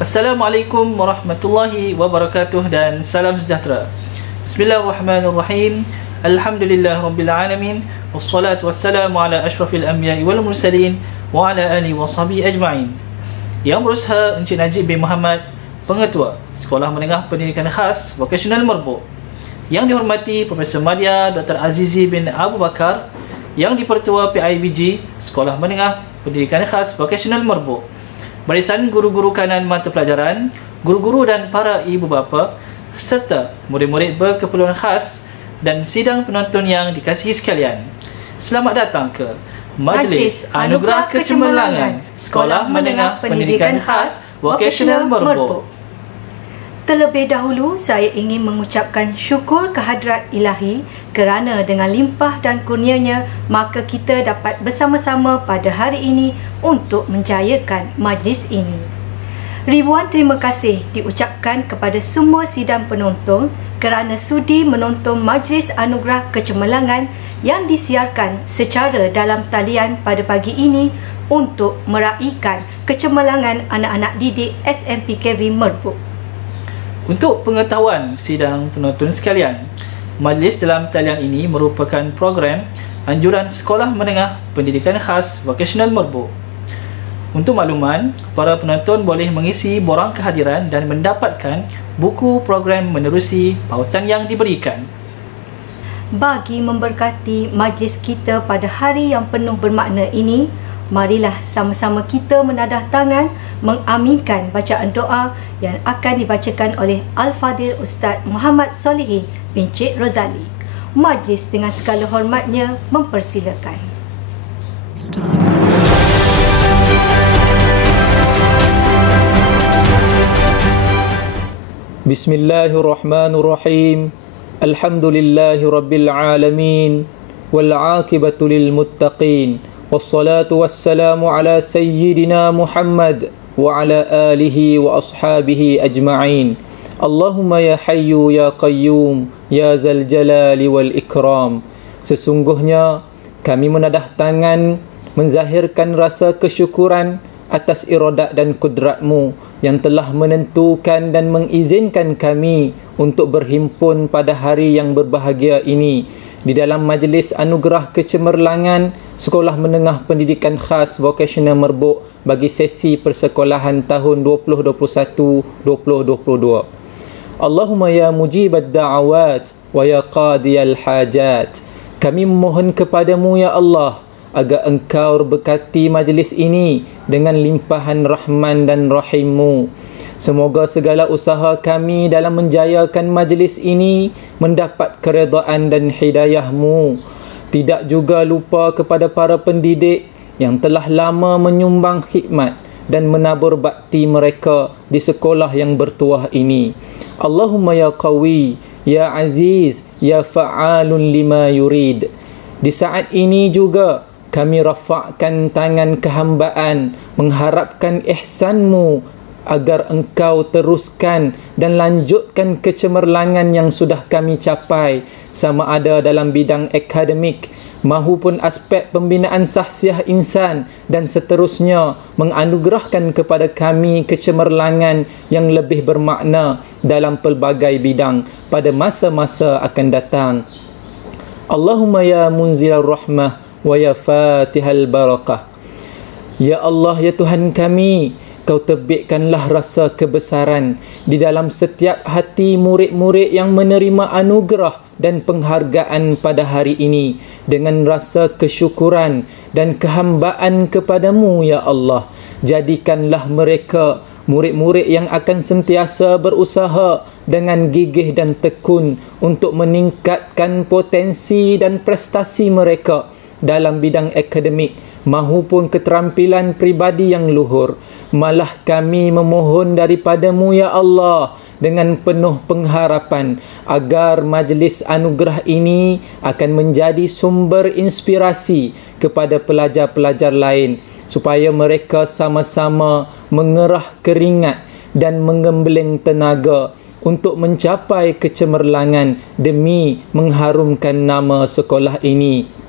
Assalamualaikum warahmatullahi wabarakatuh dan salam sejahtera. Bismillahirrahmanirrahim. Alhamdulillah rabbil alamin. Wassalatu wassalamu ala asyrafil anbiya'i wal mursalin wa ala alihi wa sahbihi ajma'in. Yang berusaha Encik Najib bin Muhammad, Pengetua Sekolah Menengah Pendidikan Khas Vocational Merbuk. Yang dihormati Profesor Madya Dr. Azizi bin Abu Bakar, yang dipertua PIBG Sekolah Menengah Pendidikan Khas Vocational Merbuk. Barisan guru-guru kanan mata pelajaran, guru-guru dan para ibu bapa, serta murid-murid berkeperluan khas dan sidang penonton yang dikasihi sekalian. Selamat datang ke Majlis Anugerah Kecemerlangan Sekolah Menengah Pendidikan Khas Vocational Merbuk. Terlebih dahulu, saya ingin mengucapkan syukur kehadrat Ilahi kerana dengan limpah dan kurnianya, maka kita dapat bersama-sama pada hari ini untuk menjayakan majlis ini. Ribuan terima kasih diucapkan kepada semua sidang penonton kerana sudi menonton Majlis Anugerah Kecemerlangan yang disiarkan secara dalam talian pada pagi ini untuk meraihkan kecemerlangan anak-anak didik SMPKV Merbuk. Untuk pengetahuan sidang penonton sekalian, majlis dalam talian ini merupakan program anjuran Sekolah Menengah Pendidikan Khas Vocational Merbuk. Untuk makluman, para penonton boleh mengisi borang kehadiran dan mendapatkan buku program menerusi pautan yang diberikan. Bagi memberkati majlis kita pada hari yang penuh bermakna ini, marilah sama-sama kita menadah tangan mengaminkan bacaan doa yang akan dibacakan oleh Al-Fadil Ustaz Muhammad Solihin bin Cik Rozali. Majlis dengan segala hormatnya mempersilakan. Bismillahirrahmanirrahim. Alhamdulillahi rabbil alamin. Wal 'aqibatu lil muttaqin. Wassalatu wassalamu ala sayyidina Muhammad wa ala alihi wa ashabihi ajma'in. Allahumma ya hayyu ya qayyum ya zal jalali wal ikram. Sesungguhnya kami menadah tangan menzahirkan rasa kesyukuran atas iradat dan kudratmu yang telah menentukan dan mengizinkan kami untuk berhimpun pada hari yang berbahagia ini di dalam Majlis Anugerah Kecemerlangan Sekolah Menengah Pendidikan Khas Vocational Merbuk bagi sesi persekolahan tahun 2021-2022. Allahumma ya mujibad da'awat wa ya qadiyal hajat. Kami memohon kepadamu ya Allah agar engkau berkati majlis ini dengan limpahan rahman dan rahimmu. Semoga segala usaha kami dalam menjayakan majlis ini mendapat keredaan dan hidayahmu. Tidak juga lupa kepada para pendidik yang telah lama menyumbang khidmat dan menabur bakti mereka di sekolah yang bertuah ini. Allahumma ya qawi, ya aziz, ya fa'alun lima yurid. Di saat ini juga kami rafakkan tangan kehambaan mengharapkan ihsanmu agar engkau teruskan dan lanjutkan kecemerlangan yang sudah kami capai sama ada dalam bidang akademik mahupun aspek pembinaan sahsiah insan dan seterusnya, menganugerahkan kepada kami kecemerlangan yang lebih bermakna dalam pelbagai bidang pada masa-masa akan datang. Allahumma ya munzilar rahmah wa ya fatihal barakah. Ya Allah, ya Tuhan kami, Kau terbitkanlah rasa kebesaran di dalam setiap hati murid-murid yang menerima anugerah dan penghargaan pada hari ini dengan rasa kesyukuran dan kehambaan kepadamu ya Allah. Jadikanlah mereka murid-murid yang akan sentiasa berusaha dengan gigih dan tekun untuk meningkatkan potensi dan prestasi mereka dalam bidang akademik mahupun keterampilan pribadi yang luhur. Malah kami memohon daripadamu ya Allah dengan penuh pengharapan agar majlis anugerah ini akan menjadi sumber inspirasi kepada pelajar-pelajar lain supaya mereka sama-sama mengerah keringat dan mengembeling tenaga untuk mencapai kecemerlangan demi mengharumkan nama sekolah ini.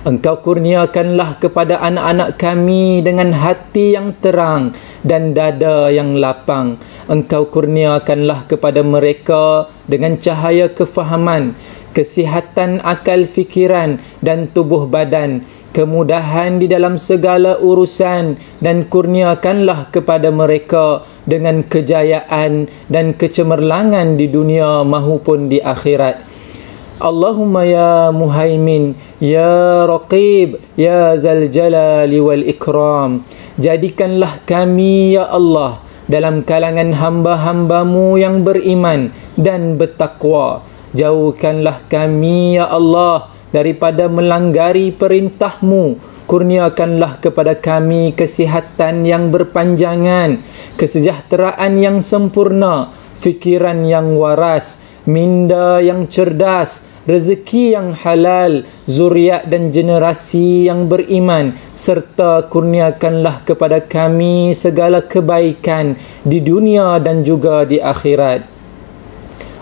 Engkau kurniakanlah kepada anak-anak kami dengan hati yang terang dan dada yang lapang. Engkau kurniakanlah kepada mereka dengan cahaya kefahaman, kesihatan akal fikiran dan tubuh badan, kemudahan di dalam segala urusan, dan kurniakanlah kepada mereka dengan kejayaan dan kecemerlangan di dunia maupun di akhirat. Allahumma ya Muhaimin, ya Raqib, ya Zal Jalali wal Ikram. Jadikanlah kami ya Allah dalam kalangan hamba-hambamu yang beriman dan bertakwa. Jauhkanlah kami ya Allah daripada melanggari perintahmu. Kurniakanlah kepada kami kesihatan yang berpanjangan, kesejahteraan yang sempurna, fikiran yang waras, minda yang cerdas, rezeki yang halal, zuriat dan generasi yang beriman, serta kurniakanlah kepada kami segala kebaikan di dunia dan juga di akhirat.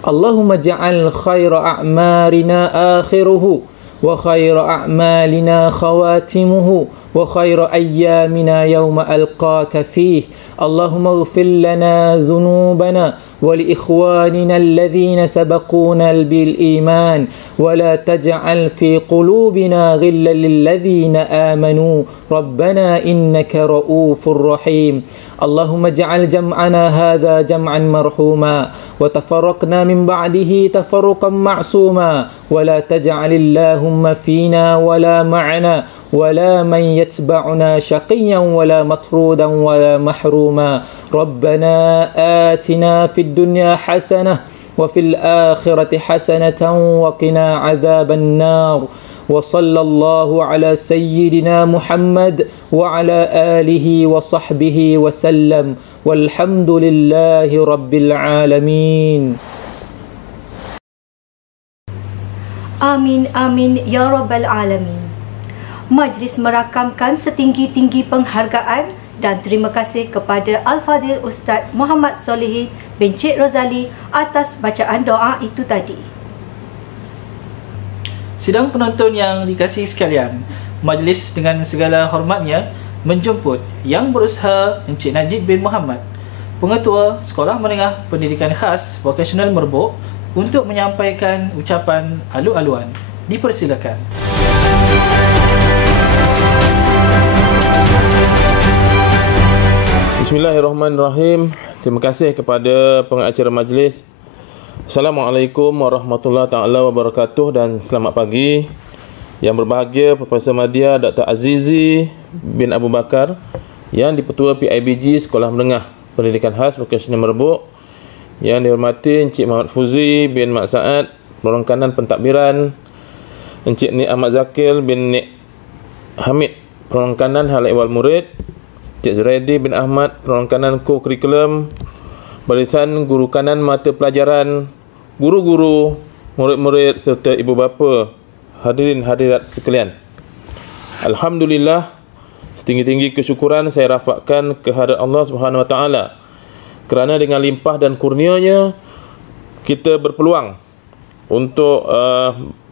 Allahumma ja'al khaira a'marina akhiruhu wa khaira a'malina khawatimuhu wa khaira ayyamina yawma alqaka fih. Allahumma ighfir lana dhunubana ولإخواننا الذين سبقونا بالإيمان ولا تجعل في قلوبنا غلا للذين آمنوا ربنا إنك رؤوف رحيم. اللهم اجعل جمعنا هذا جمعا مرحوما وتفرقنا من بعده تفرقا معصوما ولا تجعل اللهم فينا ولا معنا ولا من يتبعنا شقيا ولا مطرودا ولا محروما. ربنا آتنا في الدنيا حسنة وفي الآخرة حسنة وقنا عذاب النار. وصلى الله على سيدنا محمد وعلى آله وصحبه وسلم والحمد لله رب العالمين. Amin, amin, ya Rabbal Alamin. Majlis merakamkan setinggi-tinggi penghargaan dan terima kasih kepada Al-Fadhil Ustaz Muhammad Solehi bin Cik Rozali atas bacaan doa itu tadi. Sidang penonton yang dikasihi sekalian, majlis dengan segala hormatnya menjemput Yang Berusaha Encik Najib bin Muhammad, Pengetua Sekolah Menengah Pendidikan Khas Vokasional Merbuk, untuk menyampaikan ucapan alu-aluan. Dipersilakan. Bismillahirrahmanirrahim. Terima kasih kepada pengacara majlis. Assalamualaikum warahmatullahi taala wabarakatuh dan selamat pagi. Yang berbahagia Profesor Madya Dr. Azizi bin Abu Bakar yang Dipertua PIBG Sekolah Menengah Pendidikan Khas Vokasional Merbuk, yang dihormati Encik Muhammad Fuzi bin Mak Saad, Penolong Kanan Pentadbiran, Encik Nik Ahmad Zakil bin Nik Hamid, Penolong Kanan Hal Ehwal Murid, Encik Zuraidi bin Ahmad, Penolong Kanan Co-Curriculum, Barisan Guru Kanan Mata Pelajaran, guru-guru, murid-murid serta ibu bapa, hadirin hadirat sekalian. Alhamdulillah, setinggi-tinggi kesyukuran saya rafakkan kehadrat Allah Subhanahu Wa Taala, kerana dengan limpah dan kurnianya kita berpeluang untuk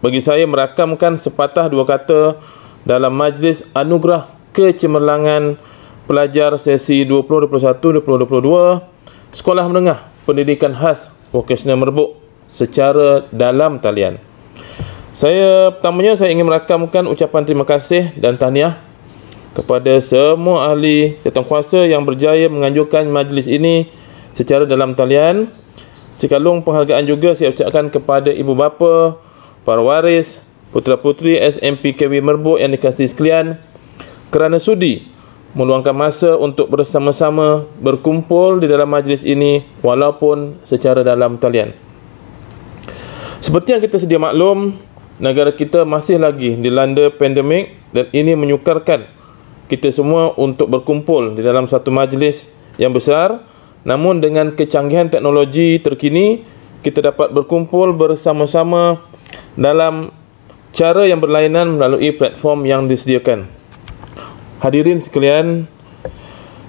bagi saya merakamkan sepatah dua kata dalam majlis anugerah kecemerlangan pelajar sesi 2021-2022 Sekolah Menengah Pendidikan Khas Vokasional Merbuk secara dalam talian. Pertamanya saya ingin merakamkan ucapan terima kasih dan tahniah kepada semua ahli jawatankuasa yang berjaya menganjurkan majlis ini secara dalam talian. Sekalung penghargaan juga saya ucapkan kepada ibu bapa, para waris, putera-puteri SMPKW Merbuk yang dikasihi sekalian, kerana sudi meluangkan masa untuk bersama-sama berkumpul di dalam majlis ini walaupun secara dalam talian. Seperti yang kita sedia maklum, negara kita masih lagi dilanda pandemik dan ini menyukarkan kita semua untuk berkumpul di dalam satu majlis yang besar. Namun dengan kecanggihan teknologi terkini, kita dapat berkumpul bersama-sama dalam cara yang berlainan melalui platform yang disediakan. Hadirin sekalian,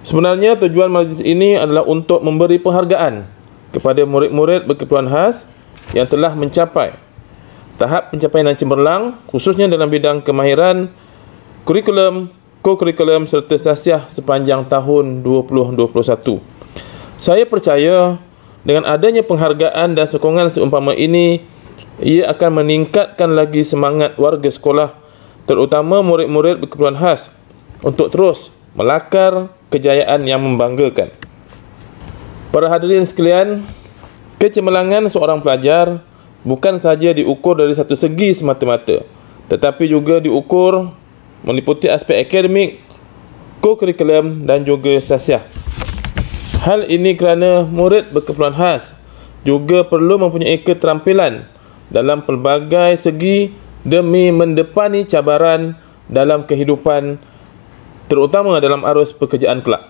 sebenarnya tujuan majlis ini adalah untuk memberi penghargaan kepada murid-murid berkeperluan khas yang telah mencapai tahap pencapaian yang cemerlang, khususnya dalam bidang kemahiran, kurikulum, ko-kurikulum serta sasiah sepanjang tahun 2021. Saya percaya dengan adanya penghargaan dan sokongan seumpama ini, ia akan meningkatkan lagi semangat warga sekolah, terutama murid-murid berkeperluan khas, untuk terus melakar kejayaan yang membanggakan. Para hadirin sekalian, kecemerlangan seorang pelajar bukan sahaja diukur dari satu segi semata-mata, tetapi juga diukur meliputi aspek akademik, ko-kurikulum dan juga sasiah. Hal ini kerana murid berkeperluan khas juga perlu mempunyai keterampilan dalam pelbagai segi demi mendepani cabaran dalam kehidupan, terutama dalam arus pekerjaan kelak.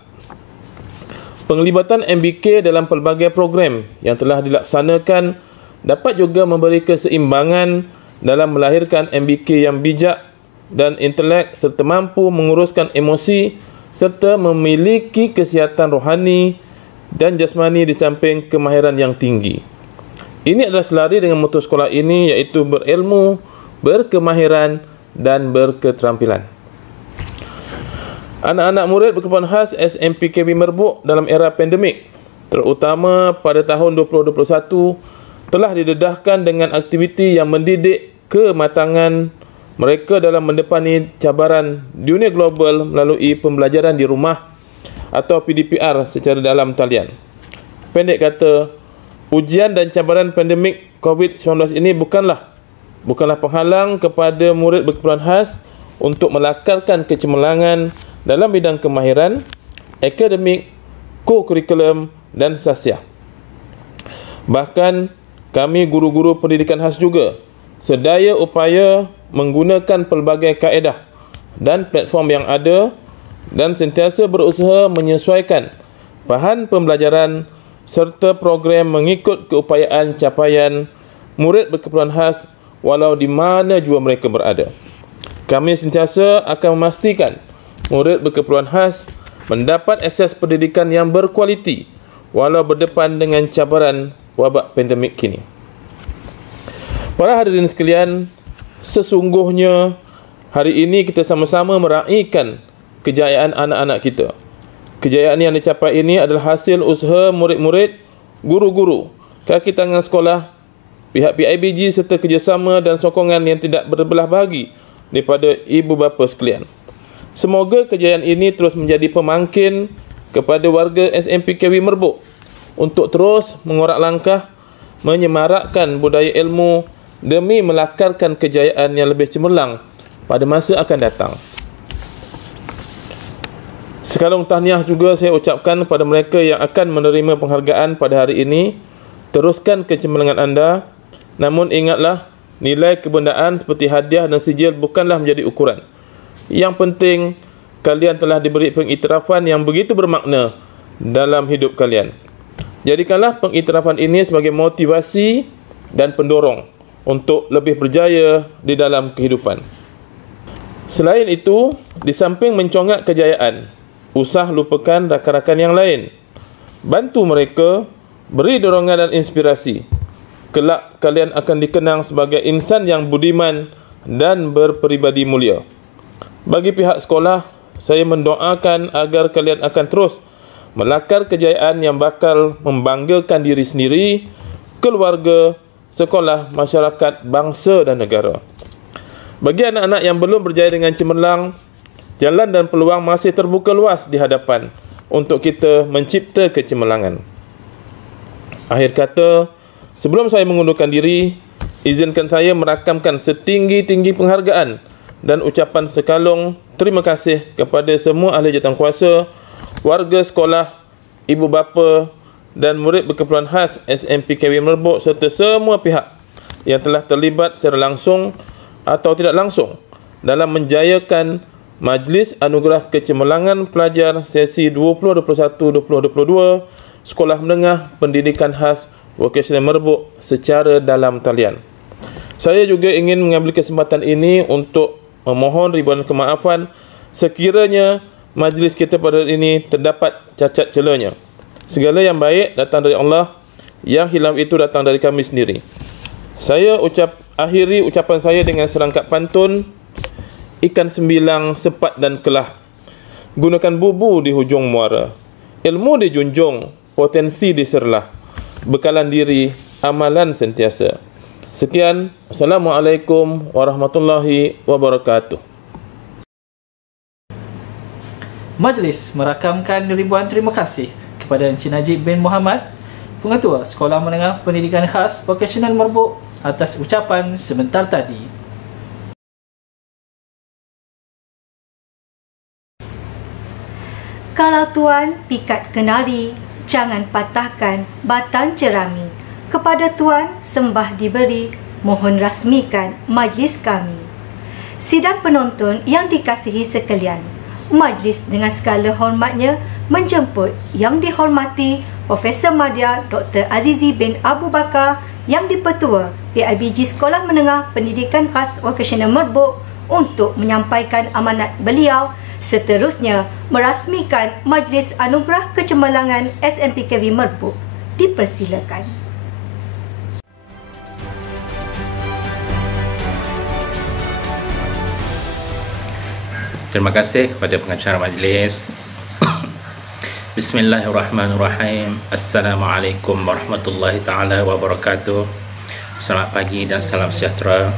Penglibatan MBK dalam pelbagai program yang telah dilaksanakan dapat juga memberi keseimbangan dalam melahirkan MBK yang bijak dan intelek serta mampu menguruskan emosi serta memiliki kesihatan rohani dan jasmani di samping kemahiran yang tinggi. Ini adalah selari dengan motto sekolah ini, iaitu berilmu, berkemahiran dan berketerampilan. Anak-anak murid berkeperluan khas SMPKB Merbuk dalam era pandemik, terutama pada tahun 2021, telah didedahkan dengan aktiviti yang mendidik kematangan mereka dalam mendepani cabaran dunia global melalui pembelajaran di rumah atau PDPR secara dalam talian. Pendek kata, ujian dan cabaran pandemik COVID-19 ini bukanlah penghalang kepada murid berkeperluan khas untuk melakarkan kecemerlangan dalam bidang kemahiran, akademik, ko-kurikulum dan sasiah. Bahkan kami guru-guru pendidikan khas juga sedaya upaya menggunakan pelbagai kaedah dan platform yang ada dan sentiasa berusaha menyesuaikan bahan pembelajaran serta program mengikut keupayaan capaian murid berkeperluan khas walau di mana jua mereka berada. Kami sentiasa akan memastikan murid berkeperluan khas mendapat akses pendidikan yang berkualiti walau berdepan dengan cabaran wabak pandemik kini. Para hadirin sekalian, sesungguhnya hari ini kita sama-sama meraihkan kejayaan anak-anak kita. Kejayaan yang dicapai ini adalah hasil usaha murid-murid, guru-guru, kaki tangan sekolah, pihak PIBG serta kerjasama dan sokongan yang tidak berbelah bagi daripada ibu bapa sekalian. Semoga kejayaan ini terus menjadi pemangkin kepada warga SMPKB Merbuk untuk terus mengorak langkah menyemarakkan budaya ilmu demi melakarkan kejayaan yang lebih cemerlang pada masa akan datang. Sekalung tahniah juga saya ucapkan kepada mereka yang akan menerima penghargaan pada hari ini. Teruskan kecemerlangan anda, namun ingatlah, nilai kebendaan seperti hadiah dan sijil bukanlah menjadi ukuran. Yang penting, kalian telah diberi pengiktirafan yang begitu bermakna dalam hidup kalian. Jadikanlah pengiktirafan ini sebagai motivasi dan pendorong untuk lebih berjaya di dalam kehidupan. Selain itu, di samping mencongak kejayaan, usah lupakan rakan-rakan yang lain. Bantu mereka, beri dorongan dan inspirasi. Kelak kalian akan dikenang sebagai insan yang budiman dan berperibadi mulia. Bagi pihak sekolah, saya mendoakan agar kalian akan terus melakar kejayaan yang bakal membanggakan diri sendiri, keluarga, sekolah, masyarakat, bangsa dan negara. Bagi anak-anak yang belum berjaya dengan cemerlang, jalan dan peluang masih terbuka luas di hadapan untuk kita mencipta kecemerlangan. Akhir kata, sebelum saya mengundurkan diri, izinkan saya merakamkan setinggi-tinggi penghargaan dan ucapan sekalung terima kasih kepada semua ahli jawatankuasa, warga sekolah, ibu bapa dan murid berkeperluan khas SMPKB Merbuk serta semua pihak yang telah terlibat secara langsung atau tidak langsung dalam menjayakan Majlis Anugerah Kecemerlangan Pelajar sesi 2021-2022 Sekolah Menengah Pendidikan Khas Vocational Merbuk secara dalam talian. Saya juga ingin mengambil kesempatan ini untuk memohon ribuan kemaafan sekiranya majlis kita pada hari ini terdapat cacat celanya. Segala yang baik datang dari Allah, yang hilaf itu datang dari kami sendiri. Saya ucap akhiri ucapan saya dengan serangkap pantun. Ikan sembilang, sepat dan kelah, gunakan bubu di hujung muara. Ilmu dijunjung, potensi diserlah, bekalan diri, amalan sentiasa. Sekian, Assalamualaikum warahmatullahi wabarakatuh. Majlis merakamkan ribuan terima kasih kepada Encik Najib bin Muhammad, Pengetua Sekolah Menengah Pendidikan Khas Vocational Merbuk, atas ucapan sebentar tadi. Kalau tuan pikat kenari, jangan patahkan batang jerami. Kepada tuan sembah diberi, mohon rasmikan majlis kami. Sidang penonton yang dikasihi sekalian, majlis dengan segala hormatnya menjemput yang dihormati Profesor Madya Dr. Azizi bin Abu Bakar yang dipertua PIBG Sekolah Menengah Pendidikan Khas Vocational Merbuk untuk menyampaikan amanat beliau, seterusnya merasmikan Majlis Anugerah Kecemerlangan SMPKV Merbuk. Dipersilakan. Terima kasih kepada pengacara majlis. Bismillahirrahmanirrahim. Assalamualaikum warahmatullahi taala wabarakatuh. Selamat pagi dan salam sejahtera.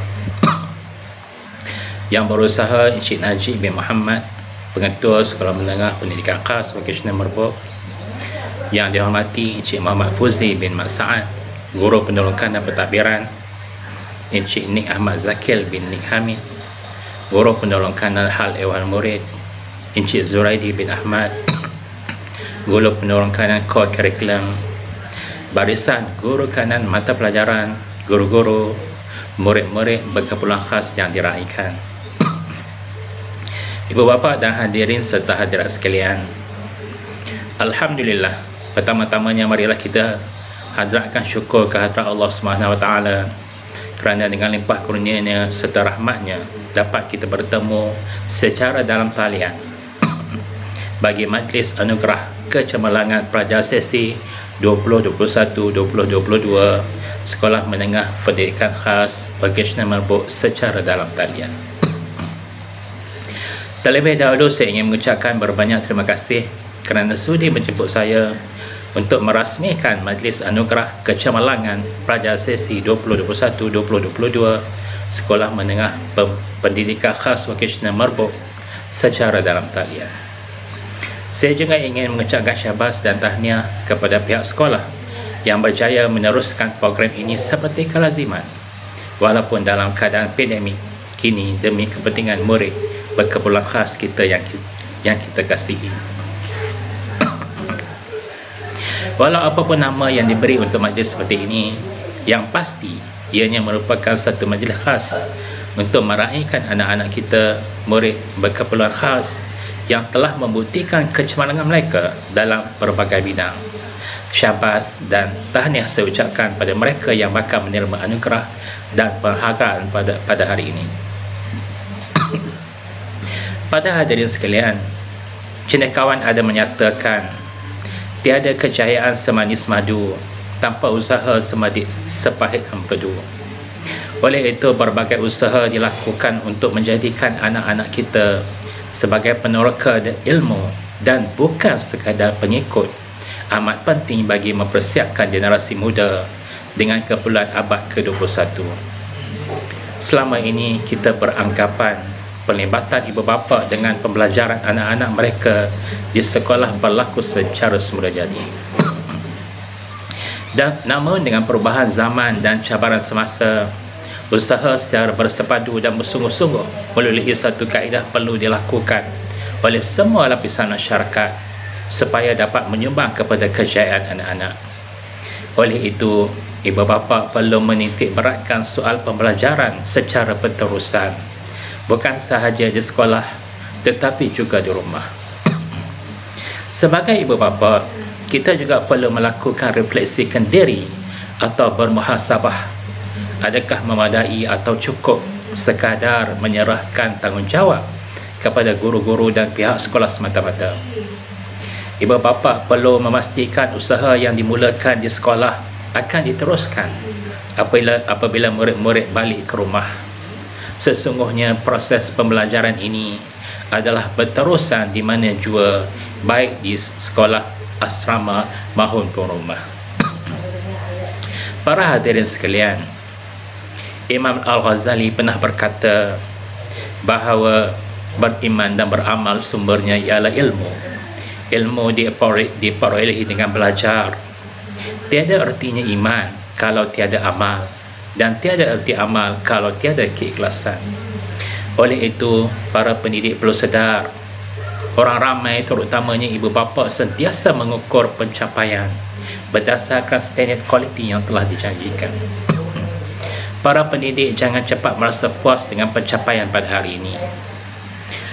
Yang berusaha Encik Najib bin Muhammad, Pengetua Sekolah Menengah Pendidikan Khas Vocational Merbuk. Yang dihormati Encik Muhammad Fuzi bin Mat Sa'ad, Guru Penolongan dan Pentadbiran. Encik Nik Ahmad Zakil bin Nik Hamid, Guru Penolong Kanan Hal Ehwal Murid. Encik Zuraidi bin Ahmad, Guru Penolong Kanan Kod Kurikulum. Barisan Guru Kanan Mata Pelajaran, guru-guru, murid-murid berkeperluan khas yang diraikan. Ibu bapa dan hadirin serta hadirat sekalian, alhamdulillah, pertama-tamanya marilah kita hadratkan syukur kehadrat Allah SWT kerana dengan limpah kurnia-Nya serta rahmat-Nya dapat kita bertemu secara dalam talian bagi Majlis Anugerah Kecemerlangan Pelajar Sesi 2021-2022 Sekolah Menengah Pendidikan Khas Vocational Merbuk secara dalam talian. Terlebih dahulu saya ingin mengucapkan berbanyak terima kasih kerana sudi menjemput saya untuk merasmikan Majlis Anugerah Kecemerlangan Pelajar Sesi 2021-2022 Sekolah Menengah Pendidikan Khas Vocational Merbuk secara dalam talian. Saya juga ingin mengucapkan syabas dan tahniah kepada pihak sekolah yang berjaya meneruskan program ini seperti kelaziman walaupun dalam keadaan pandemik kini demi kepentingan murid berkeperluan khas kita yang kita kasihi. Walau apapun nama yang diberi untuk majlis seperti ini, yang pasti ianya merupakan satu majlis khas untuk meraihkan anak-anak kita, murid berkeperluan khas yang telah membuktikan kecemerlangan mereka dalam berbagai bidang. Syabas dan tahniah saya ucapkan pada mereka yang bakal menerima anugerah dan penghargaan pada hari ini. Pada hadirin sekalian, cendekiawan ada menyatakan tiada kejayaan semanis madu tanpa usaha sepahit empedu. Oleh itu, berbagai usaha dilakukan untuk menjadikan anak-anak kita sebagai peneroka ilmu dan bukan sekadar pengikut. Amat penting bagi mempersiapkan generasi muda dengan keperluan abad ke-21. Selama ini kita beranggapan pelibatan ibu bapa dengan pembelajaran anak-anak mereka di sekolah berlaku secara semula jadi. Dan namun dengan perubahan zaman dan cabaran semasa, usaha secara bersepadu dan bersungguh-sungguh melalui satu kaedah perlu dilakukan oleh semua lapisan masyarakat supaya dapat menyumbang kepada kejayaan anak-anak. Oleh itu, ibu bapa perlu menitik beratkan soal pembelajaran secara berterusan, bukan sahaja di sekolah tetapi juga di rumah. Sebagai ibu bapa, kita juga perlu melakukan refleksikan diri atau bermuhasabah. Adakah memadai atau cukup sekadar menyerahkan tanggungjawab kepada guru-guru dan pihak sekolah semata-mata? Ibu bapa perlu memastikan usaha yang dimulakan di sekolah akan diteruskan apabila murid-murid balik ke rumah. Sesungguhnya proses pembelajaran ini adalah berterusan di mana jua, baik di sekolah asrama maupun rumah. Para hadirin sekalian, Imam Al-Ghazali pernah berkata bahawa beriman dan beramal sumbernya ialah ilmu. Ilmu diperolehi dengan belajar. Tiada artinya iman kalau tiada amal, dan tiada arti amal kalau tiada keikhlasan. Oleh itu, para pendidik perlu sedar, orang ramai terutamanya ibu bapa sentiasa mengukur pencapaian berdasarkan standard kualiti yang telah dijanjikan. Para pendidik jangan cepat merasa puas dengan pencapaian pada hari ini.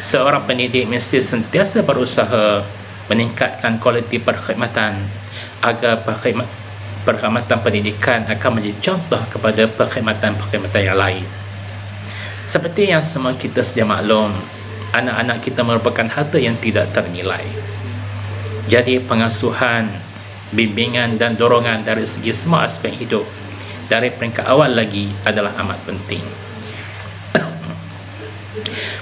Seorang pendidik mesti sentiasa berusaha meningkatkan kualiti perkhidmatan agar perkhidmatan pendidikan akan menjadi contoh kepada perkhidmatan-perkhidmatan yang lain. Seperti yang semua kita sedia maklum, anak-anak kita merupakan harta yang tidak ternilai. Jadi pengasuhan, bimbingan dan dorongan dari segi semua aspek hidup dari peringkat awal lagi adalah amat penting.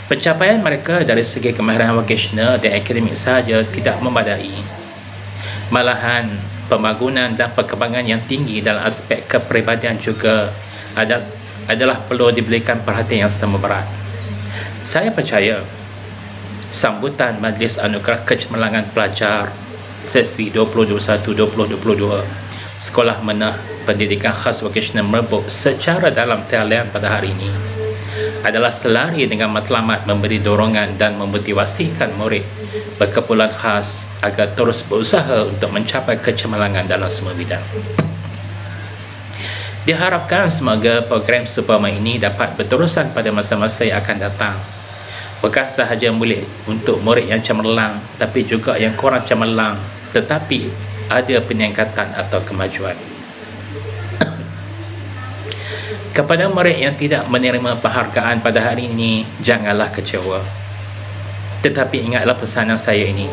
Pencapaian mereka dari segi kemahiran vocasional dan akademik sahaja tidak memadai. Malahan, pembangunan dan perkembangan yang tinggi dalam aspek kepribadian juga adalah perlu diberikan perhatian yang sama berat. Saya percaya sambutan Majlis Anugerah Kecemerlangan Pelajar sesi 2021-2022 Sekolah Menengah Pendidikan Khas Vocasional Merbuk secara dalam talian pada hari ini adalah selari dengan matlamat memberi dorongan dan memotivasikan murid berkeperluan khas agar terus berusaha untuk mencapai kecemerlangan dalam semua bidang. Diharapkan semoga program Superma ini dapat berterusan pada masa-masa yang akan datang. Bukan sahaja boleh untuk murid yang cemerlang, tapi juga yang kurang cemerlang, tetapi ada peningkatan atau kemajuan. Kepada murid yang tidak menerima penghargaan pada hari ini, janganlah kecewa. Tetapi ingatlah pesanan saya ini.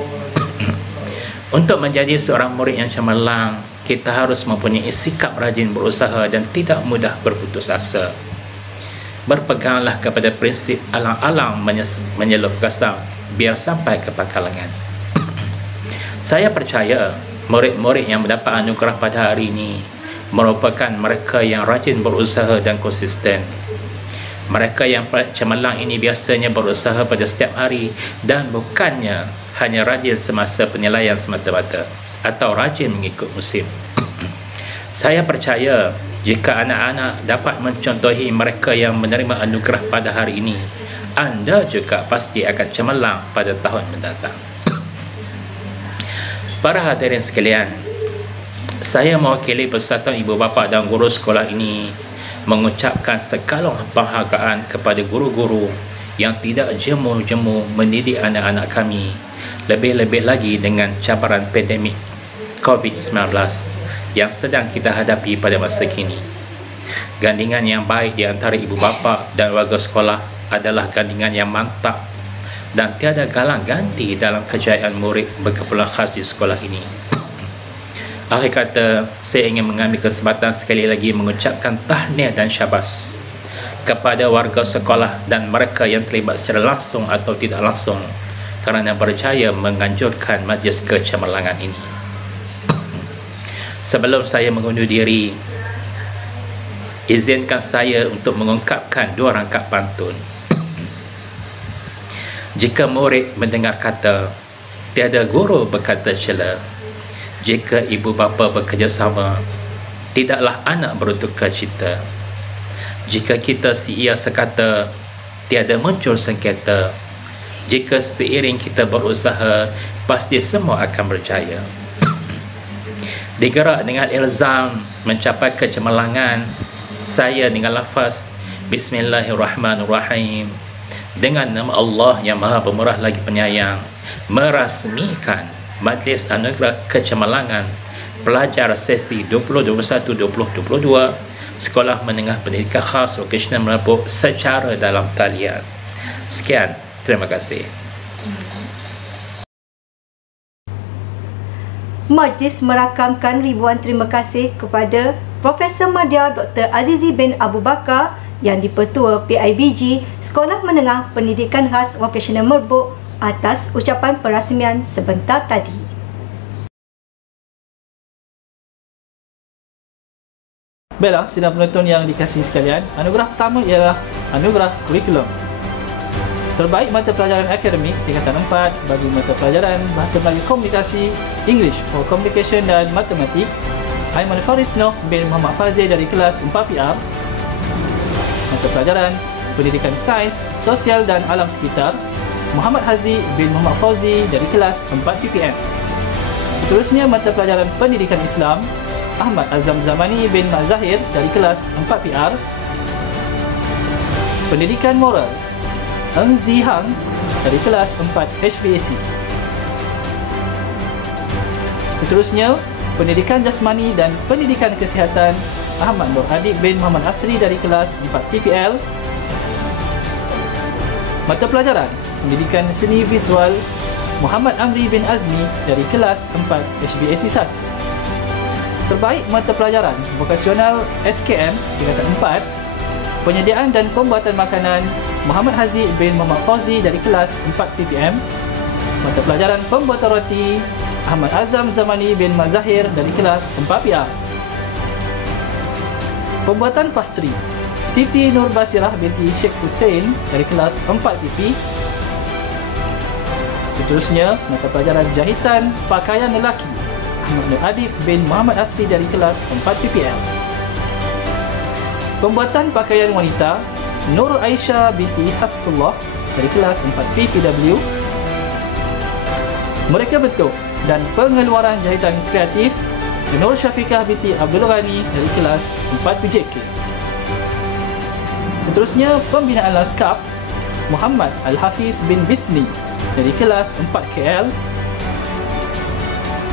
Untuk menjadi seorang murid yang cemerlang, kita harus mempunyai sikap rajin berusaha dan tidak mudah berputus asa. Berpeganglah kepada prinsip alang-alang menyelup kasar, biar sampai ke pakalangan. Saya percaya murid-murid yang mendapat anugerah pada hari ini merupakan mereka yang rajin berusaha dan konsisten. Mereka yang cemerlang ini biasanya berusaha pada setiap hari dan bukannya hanya rajin semasa penilaian semata-mata atau rajin mengikut musim. Saya percaya jika anak-anak dapat mencontohi mereka yang menerima anugerah pada hari ini, anda juga pasti akan cemerlang pada tahun mendatang. Para hadirin sekalian, saya mewakili Persatuan Ibu Bapa dan Guru sekolah ini mengucapkan sekalung penghargaan kepada guru-guru yang tidak jemu-jemu mendidik anak-anak kami, lebih-lebih lagi dengan cabaran pandemik COVID-19 yang sedang kita hadapi pada masa kini. Gandingan yang baik di antara ibu bapa dan warga sekolah adalah gandingan yang mantap dan tiada galang ganti dalam kejayaan murid berkeperluan khas di sekolah ini. Akhir kata, saya ingin mengambil kesempatan sekali lagi mengucapkan tahniah dan syabas kepada warga sekolah dan mereka yang terlibat secara langsung atau tidak langsung kerana berjaya menganjurkan majlis kecemerlangan ini. Sebelum saya mengundur diri, izinkan saya untuk mengungkapkan dua rangkap pantun. Jika murid mendengar kata, tiada guru berkata cela. Jika ibu bapa bekerjasama, tidaklah anak bertukar cita. Jika kita seia sekata, tiada muncul sengketa. Jika seiring kita berusaha, pasti semua akan berjaya. Digerak dengan ilzam mencapai kecemerlangan, saya dengan lafaz Bismillahirrahmanirrahim, dengan nama Allah yang Maha Pemurah lagi Penyayang, merasmikan Majlis Anugerah Kecemerlangan Pelajar Sesi 2021-2022 Sekolah Menengah Pendidikan Khas Vocasional Merbuk secara dalam talian. Sekian, terima kasih. Majlis merakamkan ribuan terima kasih kepada Profesor Madya Dr. Azizi bin Abu Bakar yang dipertua PIBG Sekolah Menengah Pendidikan Khas Vocational Merbuk atas ucapan perasmian sebentar tadi. Baiklah, sidang penonton yang dikasihi sekalian, anugerah pertama ialah anugerah kurikulum. Terbaik mata pelajaran akademik tingkatan 4 bagi mata pelajaran Bahasa Melayu Komunikasi, English for Communication dan Matematik, Aiman Faris Noh bin Muhammad Fazil dari kelas 4PR. Mata pelajaran Pendidikan Sains, Sosial dan Alam Sekitar, Muhammad Hazi bin Muhammad Fauzi dari kelas 4 PPM. Seterusnya mata pelajaran Pendidikan Islam, Ahmad Azam Zamani bin Mak Zahir dari kelas 4 PR. Pendidikan Moral, Eng Zihang dari kelas 4 HVAC. Seterusnya, Pendidikan Jasmani dan Pendidikan Kesihatan, Ahmad Nur Adik bin Muhammad Asri dari kelas 4 PPL. Mata pelajaran Pendidikan Seni Visual, Muhammad Amri bin Azmi dari kelas 4 HVAC 1. Terbaik mata pelajaran Vokasional SKM tingkatan 4, Penyediaan dan Pembuatan Makanan, Muhammad Haziq bin Muhammad Fauzi dari kelas 4 PPM. Mata pelajaran Pembuatan Roti, Ahmad Azam Zamani bin Mazahir dari kelas 4 PR. Pembuatan Pastri, Siti Nur Basirah binti Sheikh Hussein dari kelas 4 PP. Seterusnya, mata pelajaran Jahitan Pakaian Lelaki, Ahmad Nur Adib bin Muhammad Asri dari kelas 4 PPL. Pembuatan pakaian wanita, Nur Aisyah binti Hasbullah dari kelas 4 PPW. Mereka bentuk dan pengeluaran jahitan kreatif, Nur Syafiqah binti Abdul Ghani dari kelas 4 PJK. Seterusnya, pembinaan laskap, Muhammad Al-Hafiz bin Bisni dari kelas 4 KL.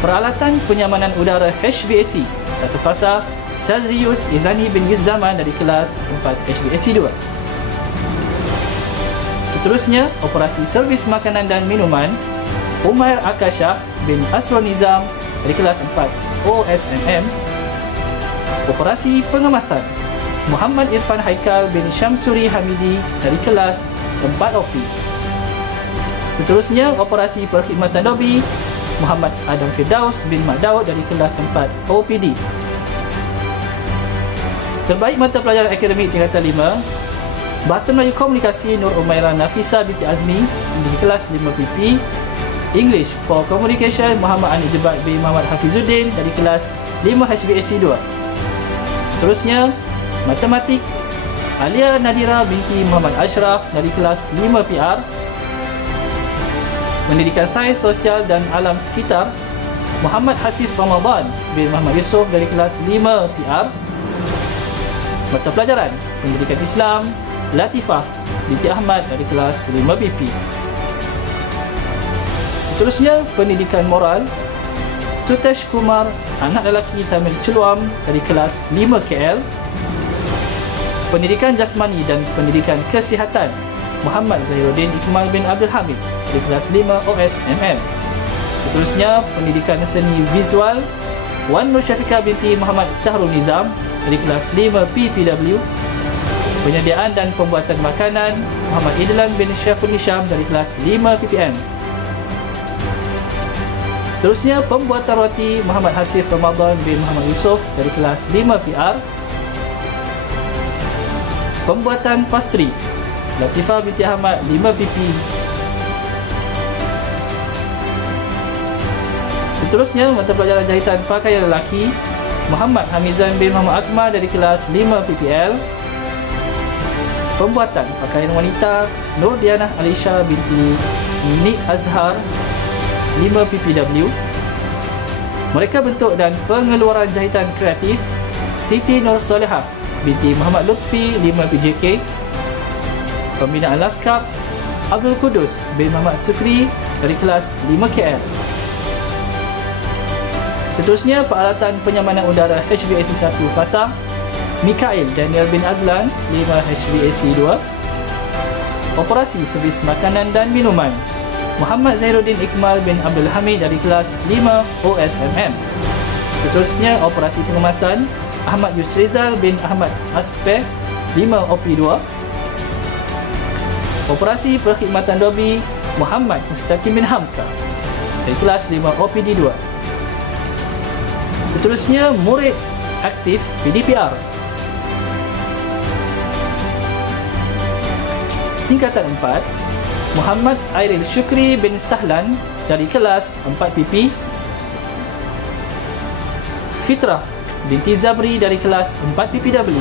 Peralatan Penyamanan Udara HVAC satu fasa, Syazrius Izani bin Yuzaman dari kelas 4 HVAC 2. Seterusnya, Operasi Servis Makanan dan Minuman, Umair Akasha bin Asrul Nizam dari kelas 4 OSNM. Operasi Pengemasan, Muhammad Irfan Haikal bin Syamsuri Hamidi dari kelas 4 OP. Seterusnya, Operasi Perkhidmatan Dobi, Muhammad Adam Firdaus bin Mak Daud dari kelas 4 OPD. Terbaik mata pelajaran akademik tingkatan 5, Bahasa Melayu Komunikasi, Nur Umairah Nafisa binti Azmi dari kelas 5 PP. English for Communication, Muhammad Ani Jebat bin Muhammad Hafizuddin dari kelas 5 HVAC 2. Seterusnya, Matematik, Alia Nadira binti Muhammad Ashraf dari kelas 5 PR. Pendidikan Sains Sosial dan Alam Sekitar, Muhammad Hasif Ramadan bin Muhammad Yusof dari kelas 5 PR. Mata pelajaran Pendidikan Islam, Latifah binti Ahmad dari kelas 5 BP. Seterusnya, Pendidikan Moral, Sutesh Kumar, anak lelaki Tamil Celuam dari kelas 5 KL. Pendidikan Jasmani dan Pendidikan Kesihatan, Muhammad Zahiruddin Ikmal bin Abdul Hamid dari kelas 5 OSMM. Seterusnya, Pendidikan Seni Visual, Wan Nur Syafiqah binti Muhammad Syahrul Nizam dari kelas 5 PPW. Penyediaan dan Pembuatan Makanan, Muhammad Idlan bin Syaful Hisham dari kelas 5 PPM. Seterusnya, Pembuatan Roti, Muhammad Hasif Ramadan bin Muhammad Yusof dari kelas 5 PR. Pembuatan Pastri, Latifah binti Ahmad 5 PP. Seterusnya, mata pelajaran Jahitan Pakaian Lelaki, Muhammad Hamizan bin Muhammad Akmal dari kelas 5 PPL. Pembuatan Pakaian Wanita, Nur Dianah Alisha binti Nik Azhar 5 PPW. Mereka bentuk dan pengeluaran jahitan kreatif, Siti Nur Solehah binti Muhammad Lutfi 5 PJK. Pembinaan laskap, Abdul Kudus bin Muhammad Sukri dari kelas 5 KL. Seterusnya, Peralatan Penyamanan Udara HVAC 1 fasa, Mikail Daniel bin Azlan 5 HVAC 2. Operasi Servis Makanan dan Minuman, Muhammad Zahiruddin Ikmal bin Abdul Hamid dari kelas 5 OSMM. Seterusnya, operasi pengemasan Ahmad Yusrizal bin Ahmad Asper 5 OP2. Operasi perkhidmatan dobi Muhammad Mustaqim bin Hamka dari kelas 5 OPD2. Seterusnya, murid aktif PDPR. Tingkatan 4, Muhammad Airil Syukri bin Sahlan dari kelas 4PP. Fitrah binti Zabri dari kelas 4PPW.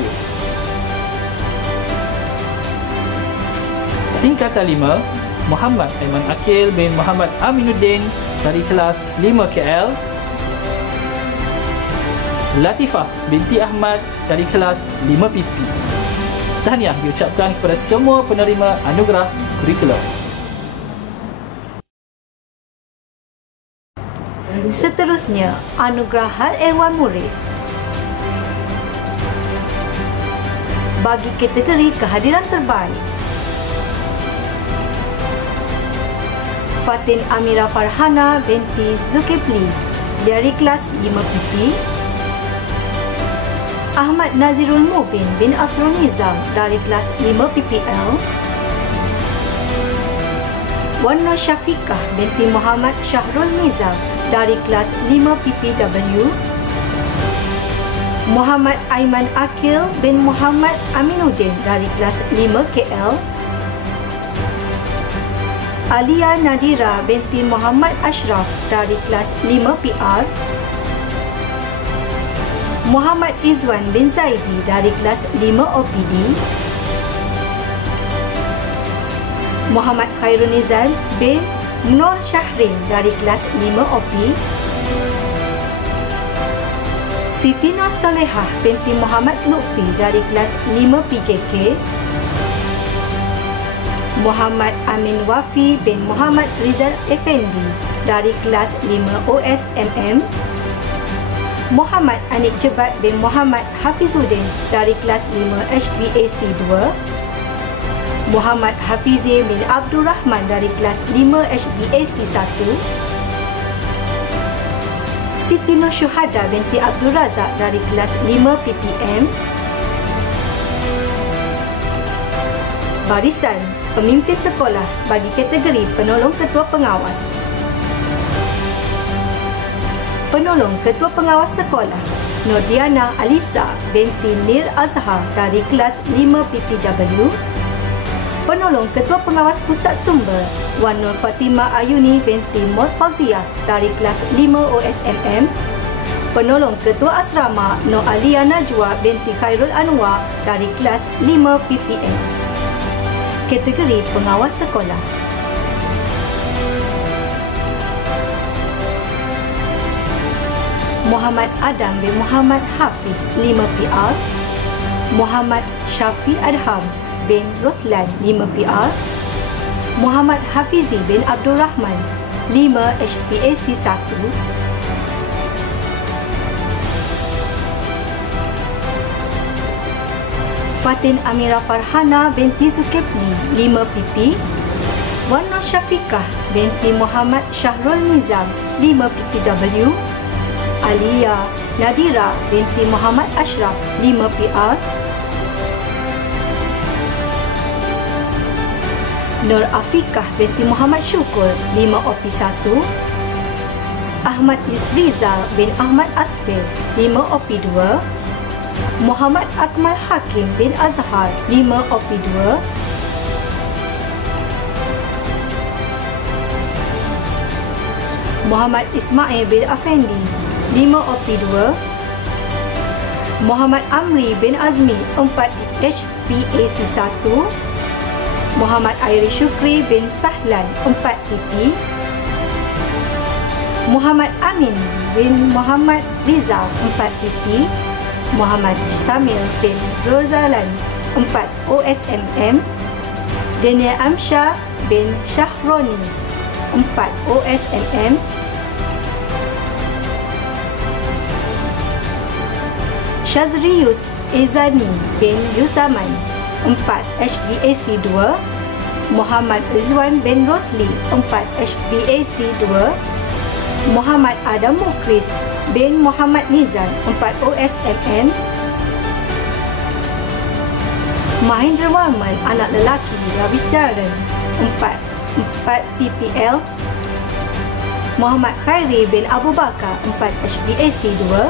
Tingkatan 5, Muhammad Aiman Akil bin Muhammad Aminuddin dari kelas 5KL. Latifah binti Ahmad dari kelas 5PP. Tahniah diucapkan kepada semua penerima anugerah kurikulum. Seterusnya, anugerah Hal Ehwal Murid. Bagi kategori kehadiran terbaik, Fatin Amira Farhana binti Zulkifli dari kelas 5PP. Ahmad Nazirul Mubin bin Asrul Nizam dari kelas 5PPL. Wana Syafiqah binti Muhammad Syahrul Nizam dari kelas 5PPW. Muhammad Aiman Akil bin Muhammad Aminuddin dari kelas 5KL. Alia Nadira binti Muhammad Ashraf dari kelas 5PR. Muhammad Izwan bin Zaidi dari kelas 5 OPD. Muhammad Khairunizan bin Nur Syahrin dari kelas 5 OP. Siti Nur Solehah binti Muhammad Lutfi dari kelas 5 PJK. Muhammad Amin Wafi bin Muhammad Rizal Effendi dari kelas 5 OSMM. Muhammad Anik Jebat bin Muhammad Hafizuddin dari kelas 5 HBAC 2. Muhammad Hafizi bin Abdul Rahman dari kelas 5 HBAC 1. Siti Nur Syuhada binti Abdul Razak dari kelas 5 PPM. Barisan pemimpin sekolah bagi kategori penolong ketua pengawas. Penolong Ketua Pengawas Sekolah Nordiana Alisa binti Nir Azhar dari kelas 5 PPW. Penolong Ketua Pengawas Pusat Sumber Wan Nur Fatimah Ayuni binti Mod Fauziah dari kelas 5 OSMM. Penolong Ketua Asrama Nur Alia Najwa binti Khairul Anwar dari kelas 5 PPM. Kategori Pengawas Sekolah. Muhammad Adam bin Muhammad Hafiz 5 PR. Muhammad Syafi Adham bin Roslan 5 PR. Muhammad Hafizi bin Abdul Rahman 5 HPAC 1. Fatin Amira Farhana binti Zulkifli 5 PP. Wana Syafiqah binti Muhammad Syahrul Nizam 5 PPW. Alia Nadira binti Muhammad Ashraf 5 PR. Nur Afiqah binti Muhammad Syukur 5 OP1. Ahmad Yusrizal bin Ahmad Asfir 5 OP2. Muhammad Akmal Hakim bin Azhar 5 OP2. Muhammad Ismail bin Afendi 5 OP2. Muhammad Amri bin Azmi 4 HPAC 1. Muhammad Airi Syukri bin Sahlan 4 PP. Muhammad Amin bin Muhammad Rizal 4 PP. Muhammad Samil bin Rozalan 4 OSMM. Daniel Amsyah bin Syahroni 4 OSMM. Shazrius Izani bin Yusaman 4 HBAC 2. Muhammad Rizwan bin Rosli 4 HBAC 2, Muhammad Adam Mukris bin Muhammad Nizam 4 OSMN, Mahendra Warman anak lelaki Ravisdaran 4 PPL, Muhammad Khairi bin Abu Bakar 4 HBAC 2,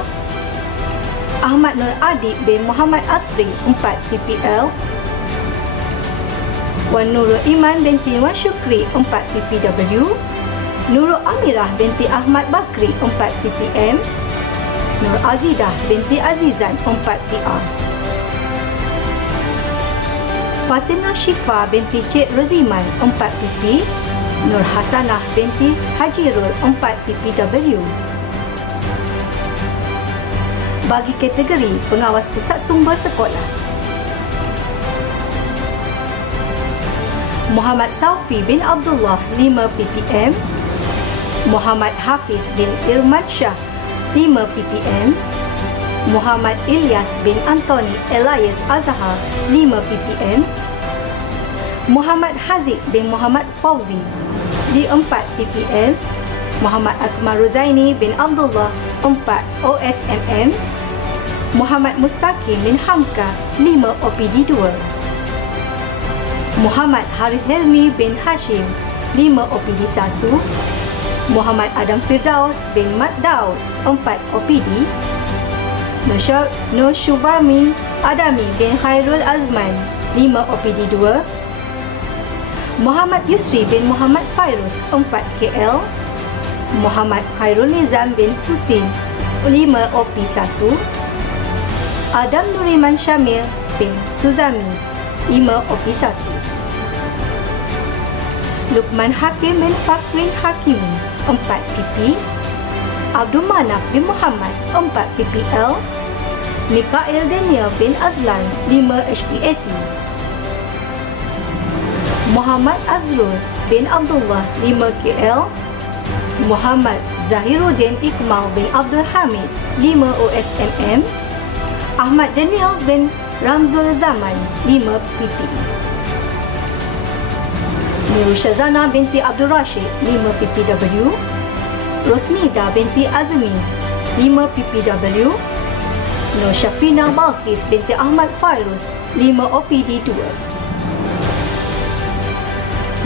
Ahmad Nur Adik bin Muhammad Asri 4 PPL, Wan Nurul Iman binti Wan Syukri 4 PPW, Nurul Amirah binti Ahmad Bakri 4 PPM, Nur Azidah binti Azizan 4 PR, Fatina Syifa binti Cik Roziman 4 PP, Nur Hasanah binti Hajirul 4 PPW. Bagi kategori pengawas pusat sumber sekolah, Muhammad Saufi bin Abdullah 5 PPM, Muhammad Hafiz bin Irman Shah 5 PPM, Muhammad Ilyas bin Antoni Elias Azhar 5 PPM, Muhammad Haziq bin Muhammad Fauzi di 4 PPM, Muhammad Akmal Ruzaini bin Abdullah 4 OSMM, Muhammad Mustaqim bin Hamka 5 OPD 2, Muhammad Harith Helmi bin Hashim 5 OPD 1, Muhammad Adam Firdaus bin Mat Daud 4 OPD, Nur Syubarmi Adami bin Khairul Azman 5 OPD 2, Muhammad Yusri bin Muhammad Fairuz 4 KL, Muhammad Khairul Nizam bin Husin 5 OP 1, Adam Nuriman Syamil bin Suzami 5 OP 1, Lukman Hakim bin Fakrin Hakimi 4 PP, Abdul Manaf bin Muhammad 4 PPL, Mikael Daniel bin Azlan 5 HPAC, Muhammad Azrul bin Abdullah 5 KL, Muhammad Zahiruddin Iqmal bin Abdul Hamid 5 OSMM, Ahmad Daniel bin Ramzul Zaman 5 PP, Nur Syazana binti Abdul Rashid 5 PPW, Rosnida binti Azmi 5 PPW, Nur Syafina Balkis binti Ahmad Fairuz 5 OPD 2,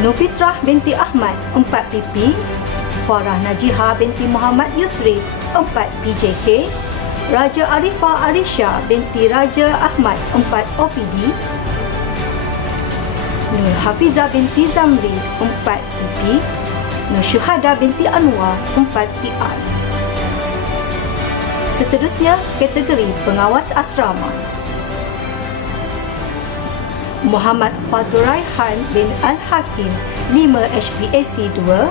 Nur Fitrah binti Ahmad 4 PP, Farah Najiha binti Muhammad Yusri 4 PJK, Raja Arifah Arisha binti Raja Ahmad 4 OPD, Nur Hafizah binti Zamri 4 PP, Nur Syuhada binti Anwar 4 PR. Seterusnya, kategori pengawas asrama. Muhammad Fatul Raihan bin Al-Hakim 5 HPAC 2,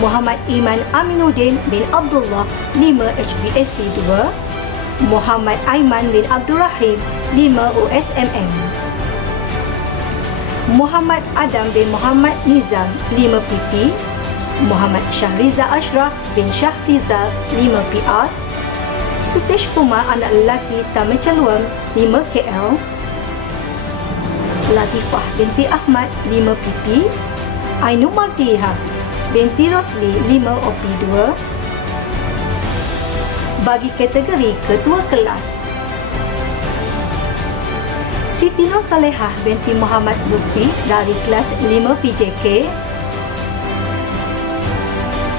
Muhammad Iman Aminuddin bin Abdullah 5 HPAC 2, Muhammad Aiman bin Abdul Rahim 5 OSMM, Muhammad Adam bin Muhammad Nizam 5 PP, Muhammad Syahriza Ashraf bin Syahrizal 5 PR, Sutesh Kumar anak lelaki Tamecaluam 5 KL, Latifah binti Ahmad 5 PP, Ainu Martiha binti Rosli 5 OP2. Bagi kategori ketua kelas, Siti Nur Salehah binti Muhammad Lutfi dari kelas 5 PJK,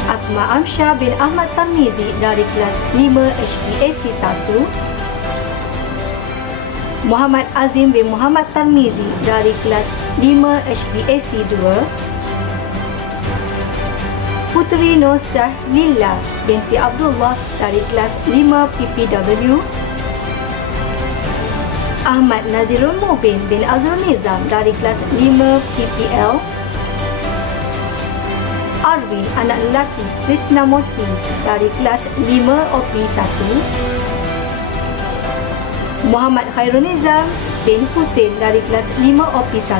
Akmal Amsyah bin Ahmad Tarmizi dari kelas 5 HPAC 1, Muhammad Azim bin Muhammad Tarmizi dari kelas 5 HPAC 2, Puteri Nosah Lila binti Abdullah dari kelas 5 PPW, Ahmad Nazirul Mubin bin Azrul Nizam dari kelas 5 PPL, Arvin anak lelaki Krishnamurti dari kelas 5 OP1, Muhammad Khairul Nizam bin Husin dari kelas 5 OP1,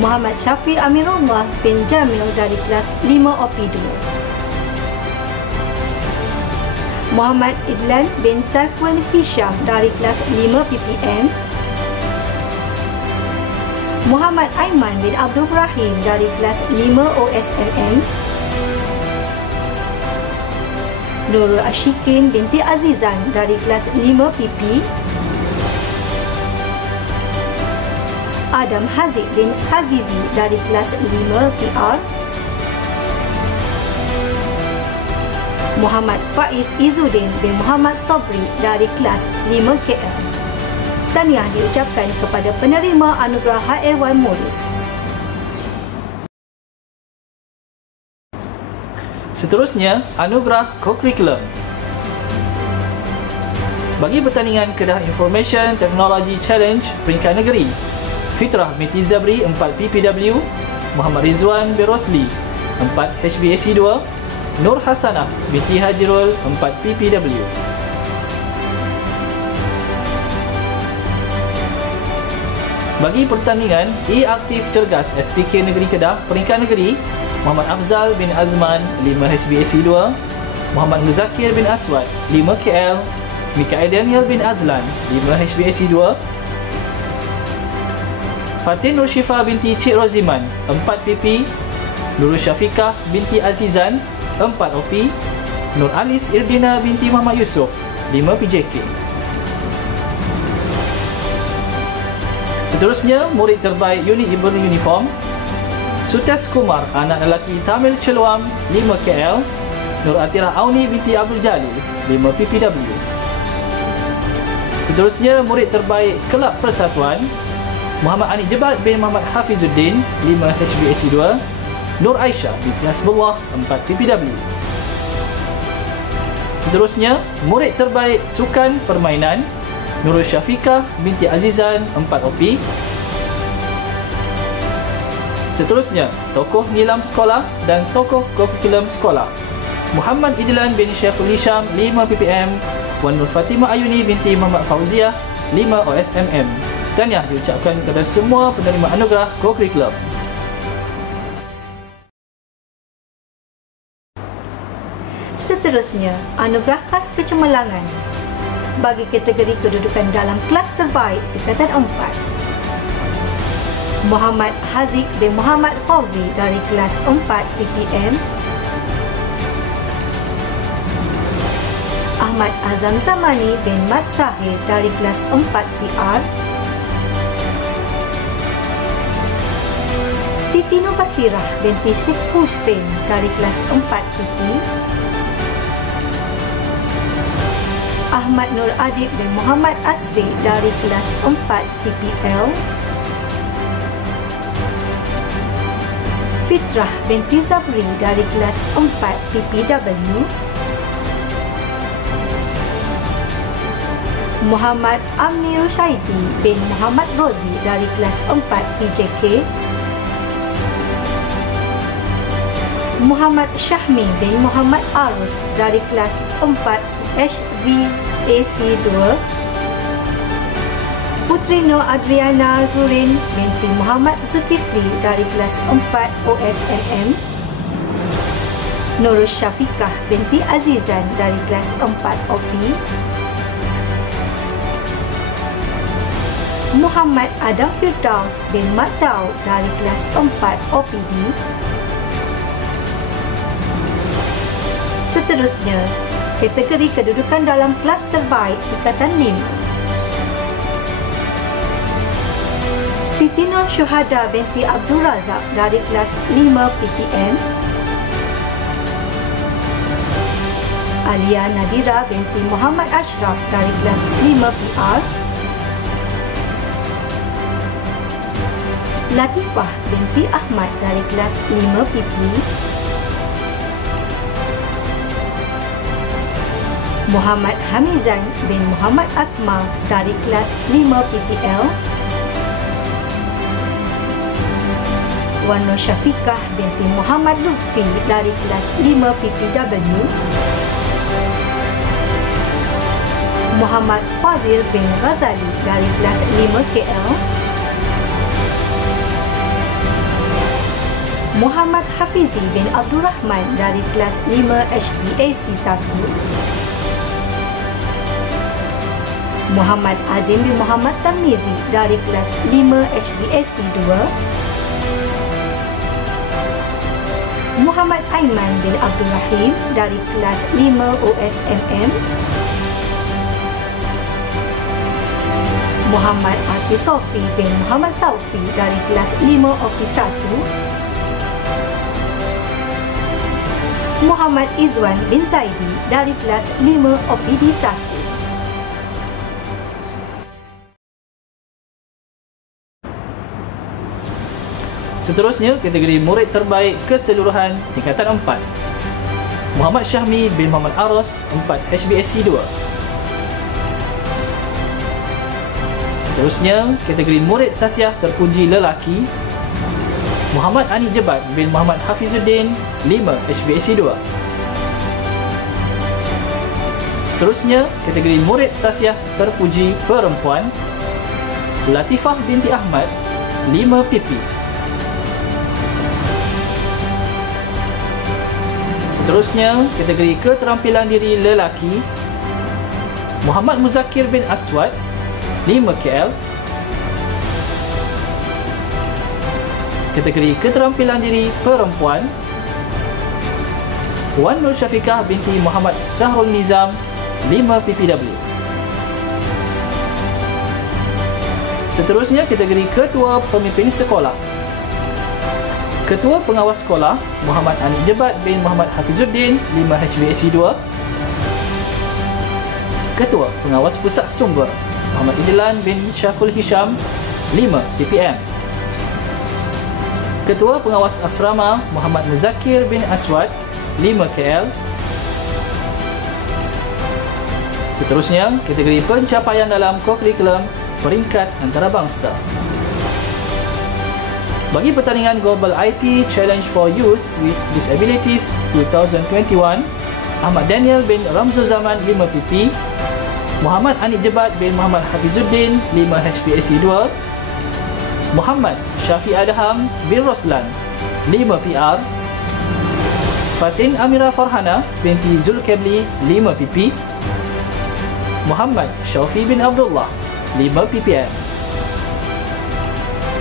Muhammad Syafiq Amirullah bin Jamil dari kelas 5 OP2, Muhammad Idlan bin Saiful Hisham dari kelas 5 PPM, Muhammad Aiman bin Abdul Rahim dari kelas 5 OSMM, Nurul Ashikin binti Azizan dari kelas 5 PP, Adam Haziq bin Hazizi dari kelas 5 PR, Muhammad Faiz Izzuddin bin Muhammad Sobri dari kelas 5 KL. Tahniah diucapkan kepada penerima anugerah HL1 Murid. Seterusnya, anugerah co-curriculum. Bagi pertandingan Kedah Information Technology Challenge peringkat negeri, Fitrah binti Zabri 4 PPW, Muhammad Rizwan bin Rosli 4 HBAC 2, Nur Hasanah binti Hajirul 4 PPW. Bagi pertandingan E-Aktif Cergas SPK Negeri Kedah peringkat negeri, Muhammad Afzal bin Azman 5 HBAC 2, Muhammad Muzakir bin Aswad 5 KL, Mikael Daniel bin Azlan 5 HBAC 2, Fatin Nur Syifa binti Cik Roziman 4 PP, Nurul Syafiqah binti Azizan 4 OP, Nur Alis Irdina binti Muhammad Yusof 5 PJK. Seterusnya, murid terbaik unit Ibnu Uniform, Sutas Kumar anak lelaki Tamil Celuam 5 KL, Nur Atirah Auni binti Abdul Jalil 5 PPW. Seterusnya, murid terbaik Kelab Persatuan, Muhammad Anik Jebat bin Muhammad Hafizuddin 5 HBAC 2, Nur Aisyah binti Hasbullah 4 PPW. Seterusnya, murid terbaik Sukan Permainan, Nurul Syafiqah binti Azizan 4 OP. Seterusnya, tokoh nilam sekolah dan tokoh curriculum sekolah, Muhammad Idlan bin Syaiful Hisham 5 PPM, Wan Nur Fatimah Ayuni binti Muhammad Fauziah 5 OSMM. Tahniah diucapkan kepada semua penerima anugerah co-curriculum. Seterusnya, anugerah khas kecemerlangan. Bagi kategori kedudukan dalam kelas terbaik tingkatan 4, Muhammad Haziq bin Muhammad Fauzi dari kelas 4 PPM, Ahmad Azam Zamani bin Mat Zahir dari kelas 4 PR, Siti Nur Basirah binti Siti Hussein dari kelas 4 PP, Ahmad Nur Adib bin Muhammad Asri dari kelas 4 PPL, Fitrah binti Zabri dari kelas 4 PPW, Muhammad Amni Rushaidi bin Muhammad Rozi dari kelas 4 PJK, Muhammad Syahmi bin Muhammad Arus dari kelas 4 HVAC 2, Putri Nur Adriana Zurin binti Muhammad Zulkifli dari kelas 4 OSMM, Nurul Syafiqah binti Azizan dari kelas 4 OP, Muhammad Adam Firdaus bin Mat Daud dari kelas 4 OPD. Seterusnya, kategori kedudukan dalam kelas terbaik tingkatan 5, Siti Nur Syuhada binti Abdul Razak dari kelas 5 PPM, Alia Nadira binti Muhammad Ashraf dari kelas 5 PR, Latifah binti Ahmad dari kelas 5 PP, Muhammad Hamizan bin Muhammad Akmal dari kelas 5 PPL, Wan Nur Syafiqah binti Muhammad Lutfi dari kelas 5 PPW, Muhammad Fadil bin Ghazali dari kelas 5 KL, Muhammad Hafizi bin Abdul Rahman dari kelas 5 HBAC 1, Muhammad Azim bin Muhammad Tarmizi dari kelas 5 HVSC 2, Muhammad Aiman bin Abdul Rahim dari kelas 5 OSMM, Muhammad Ati Sofi bin Muhammad Saufi dari kelas 5 Office 1, Muhammad Izwan bin Zaidi dari kelas 5 OPD 1. Seterusnya, kategori murid terbaik keseluruhan tingkatan 4, Muhammad Syahmi bin Muhammad Aros 4 HBSC 2. Seterusnya, kategori murid sasiah terpuji lelaki, Muhammad Ani Jebat bin Muhammad Hafizuddin 5 HBSC 2. Seterusnya, kategori murid sasiah terpuji perempuan, Latifah binti Ahmad 5 PP. Seterusnya, kategori keterampilan diri lelaki, Muhammad Muzakir bin Aswad 5 KL. Kategori keterampilan diri perempuan, Wan Nur Syafiqah binti Muhammad Sahrul Nizam 5 PPW. Seterusnya, kategori ketua pemimpin sekolah, Ketua Pengawas Sekolah, Muhammad Ani Jebat bin Muhammad Hafizuddin 5 HBSC 2. Ketua Pengawas Pusat Sumber, Muhammad Idlan bin Syaful Hisham 5 PPM. Ketua Pengawas Asrama, Muhammad Muzakir bin Aswad 5 KL. Seterusnya, kategori pencapaian dalam kokurikulum peringkat antarabangsa. Bagi pertandingan Global IT Challenge for Youth with Disabilities 2021, Ahmad Daniel bin Ramzul Zaman 5 PP, Muhammad Ani Jebat bin Muhammad Hafizuddin 5 HBSC 2, Muhammad Syafi Adham bin Roslan 5 PR, Fatin Amira Farhana binti Zulkebli 5 PP, Muhammad Syaufi bin Abdullah 5 PPM,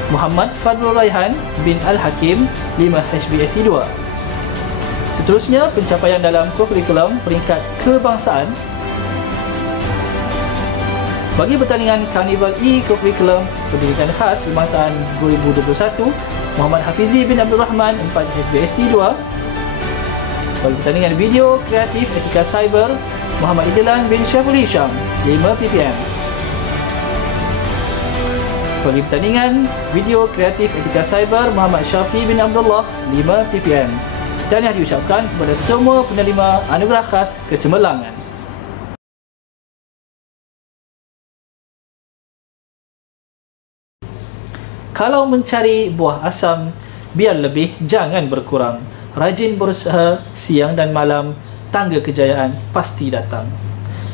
Muhammad Fadlul Raihan bin Al-Hakim 5 HBSC 2. Seterusnya, pencapaian dalam kokurikulum peringkat kebangsaan. Bagi pertandingan Karnival E-Kokurikulum Pendidikan Khas Kebangsaan 2021, Muhammad Hafizi bin Abdul Rahman 4 HBSC 2. Bagi pertandingan Video Kreatif Etika Cyber, Muhammad Idlan bin Syaful Hisham 5 PPM. Bagi pertandingan Video Kreatif Etika Cyber, Muhammad Syafi bin Abdullah 5 PPM. Dan yang diucapkan kepada semua penerima anugerah khas kecemerlangan. Kalau mencari buah asam, biar lebih, jangan berkurang. Rajin berusaha siang dan malam, tangga kejayaan pasti datang.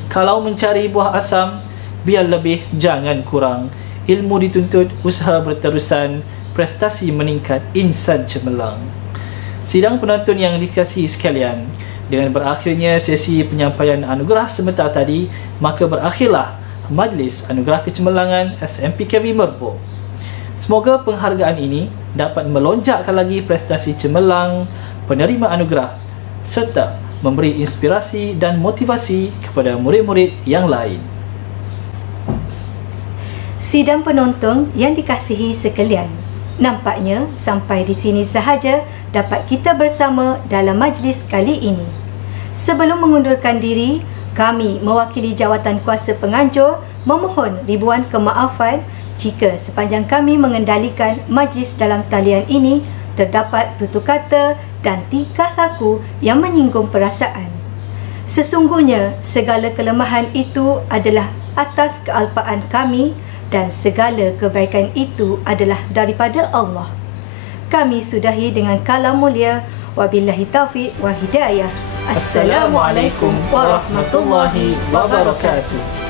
Kalau mencari buah asam, biar lebih, jangan kurang. Ilmu dituntut, usaha berterusan, prestasi meningkat, insan cemerlang. Sidang penonton yang dikasihi sekalian, dengan berakhirnya sesi penyampaian anugerah sebentar tadi, maka berakhirlah Majlis Anugerah Kecemerlangan SMPKV Merbau. Semoga penghargaan ini dapat melonjakkan lagi prestasi cemerlang penerima anugerah serta memberi inspirasi dan motivasi kepada murid-murid yang lain. Sidang penonton yang dikasihi sekalian, nampaknya sampai di sini sahaja dapat kita bersama dalam majlis kali ini. Sebelum mengundurkan diri, kami mewakili jawatan kuasa penganjur memohon ribuan kemaafan jika sepanjang kami mengendalikan majlis dalam talian ini terdapat tutur kata dan tingkah laku yang menyinggung perasaan. Sesungguhnya segala kelemahan itu adalah atas kealpaan kami dan segala kebaikan itu adalah daripada Allah. Kami sudahi dengan kalam mulia. Wabillahi taufiq wa hidayah. Assalamualaikum warahmatullahi wabarakatuh.